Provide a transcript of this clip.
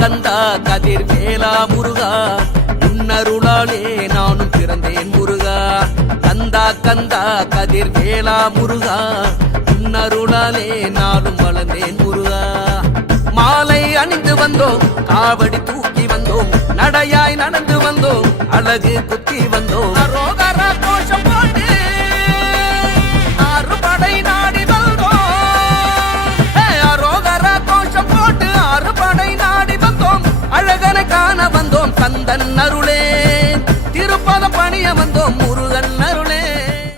கந்தா கதிர் வேலா முருகா உன்னருளாலே நானும் பிறந்தேன் முருகா. கந்தா கந்தா கதிர் வேலா முருகா உன்னருளாலே நானும் வளர்ந்தேன் முருகா. மாலை அணிந்து வந்தோம், காவடி தூக்கி வந்தோம், நடையாய் நடந்து வந்தோம், அழகு குத்தி வந்தோம்.